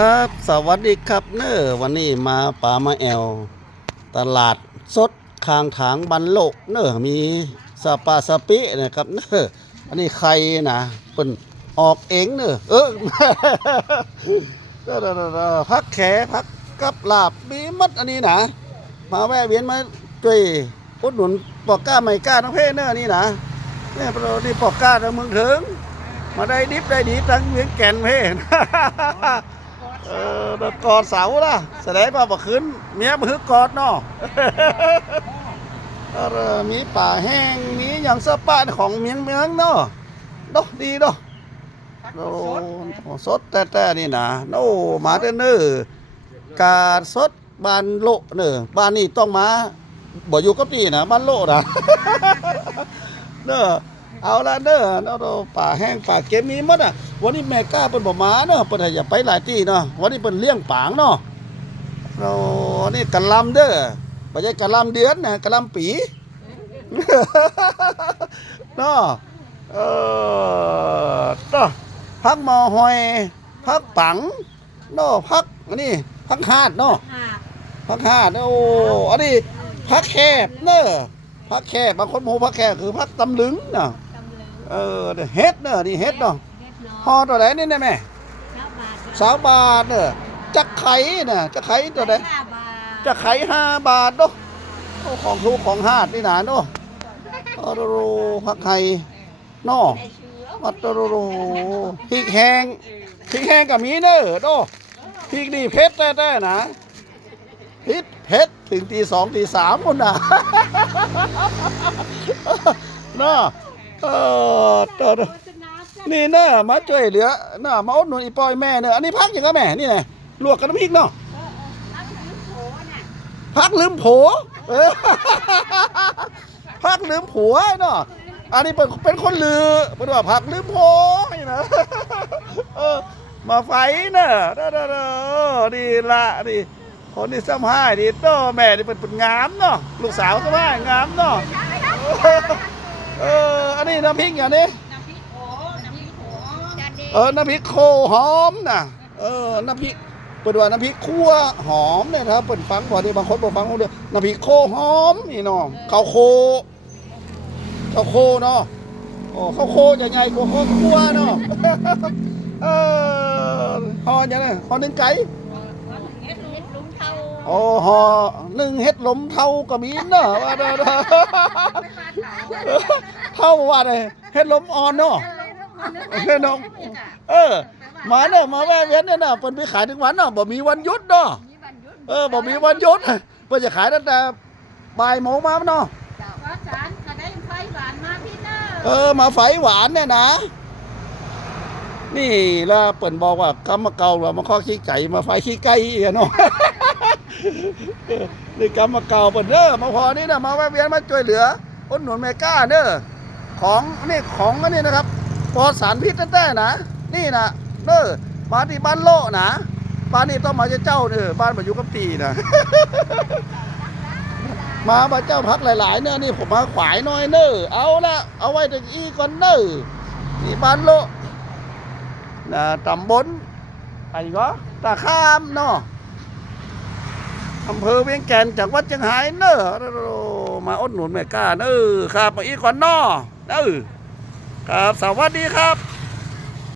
ครับสวัสดีครับเนอวันนี้มาป่ามาแอลตลาดสดคางถางบันโลกเนอมีสปาสปินะครับเนออันนี้ใครนะเป็นออกเองเนอเออเด้อพักแขพักกับลาบมีมัดอันนี้นะมาแวะเวียนมาช่วยอุดหนุนปอกก้าไม่กล้าทั้งเพศเนอนี่นะเนี่ยเรานี่ปอกก้าทางเมืองถึง มาได้ดิบได้ดีทั้งเวียงแก่นเพศ เออเดกอดเสาล่ะแสดงว่าบ่ขึ้นเมียมือกอดเนาะเออมีป่าแห้งมีอย่างสปาของเมียงเมืองเนาะเนาะดีเนาะโอ้สดแต่แต่นี่นะโน่มาเด้อเนอการสดบ้านโลเนอบ้านนี่ต้องมาบ่อยู่กับนี่นะบ้านโลนะเนอ เอาละเนอเนาะป่าแห้งป่าเก็บมีหมดอะ วันนี้แม่กล้าเป็นบ่มาเนาะเพิ่นให้อย่าไปหลายที่เนาะวันนี้เพิ่นเลี้ยงปางเนาะเรานี่กะลำเด้อบ่ใช่กะลำเดือนนะกะลำปีเนาะเออเนาะพักหมอหอยพักปังเนาะพักอันนี้พักหาดเนาะค่ะพักหาดโอ้อันนี้พักแคบเนอะพักแคบบางคนหมูพักแคบคือพักตำลึงเนาะตำลึง เออเด้อเฮ็ดเนอะนี่เฮ็ดเนาะเฮ็ดเนาะพอตัวไหนนี่นะแม่เช้าบาทสาวบาทเนอะจักไข่น่ะจักไข่ตัวไหนห้าบาทจักไข่ห้าบาทเนาะโอ้ของทูกของหาดนี่หนาเนาะโอ้โหผักไข่เนาะได้เชื้อวัดโอ้โหพริกแห้งพริกแห้งกับมีเนอะเนาะพริกนี่เผ็ดแท้ๆนะพริกเผ็ดถึงตีสองตีสามคนน่ะเนาะ เออเด้อนี่เนอะมาช่วยเหลือเนอะมาอุดหนุนอีปอยแม่เนอะอันนี้พักอย่างก็แม่นี่ไงลวกกับน้ำพริกเนาะเออเออเอาถึงโผน่ะพักลืมโผเออพักลืมผัวเนาะอันนี้เป็นเป็นคนลือเป็นว่าพักลืมโผนี่นะเออมาไฟเนอะเด้อเด้อเด้อเออดีละดีคนที่ซ้ำห้าดีโตแม่นี่เป็นเป็นงามเนาะลูกสาวซ้ำห้างามเนาะ เออ อันนี้น้ำพริกอย่างนี้น้ำพริกโผน้ำพริกโผจันเดเออ น้ำพริกโคหอมนะเออ น้ำพริกเปิดว่าน้ำพริกคั่วหอมเนี่ยครับเปิดฟังพอดีบางคนบอกฟังคนเดียวน้ำพริกโคหอมนี่น้องข้าวโคข้าวโคเนาะโอ้ข้าวโคจะใหญ่กว่าข้าวคั่วเนาะเออห่ออย่างนี้ห่อหนึ่งไก่เฮ็ดลุงลุง เท่าโอ้ห่อหนึ่งเฮ็ดลมเท่าก็มีเนาะว่าเด้อเด้อเท่าว่าเลยเฮ็ดลมอ่อนเนาะเฮ็ดลมเออมาเนาะมาแวะเวียนเนี่ยนะเพิ่นไปขายถึงวันเนาะบ่มีวันหยุดเนาะมีวันหยุดเออบ่มีวันหยุดเพิ่นจะขายตั้งแต่บ่ายโมงมาเนาะขอสารก็ได้ไฟหวานมาพี่เนอเออมาไฟหวานเนี่ยนะ นี่ละเปิ่นบอกว่ากำมาเก่าว่ามาข้อขี้ไก่มาไฟขี้ไก่อีกอะเนาะ นี่กำมาเก่าเปิ่นเด้อมาพอนี่นะมาแวะเวียนมาช่วยเหลืออุดหนุนเมก้าเด้อของนี่ของนนี้นะครับปลอดสารพิษแท้ๆนะ นี่นะเด้อมาที่บ้านโลนะบ้านนี้ต้องมาเจ้าเด้อบ้านมาอยู่กับตีนะมาพระเจ้าพักหลายๆเนี่ยนี่ผมมาขวายน้อยเนอเอาละเอาไว้ถึงอีก่อนเนอนี่บ้านโลนะตำบลอะไรก็ตาข้ามเนาะ อำเภอเวียงแก่นจากวัดเชียงหายเนอะมาอดหนุนแม่กล้าเนอครับมาอีกก่อนนอเนอครับสวัสดีครับ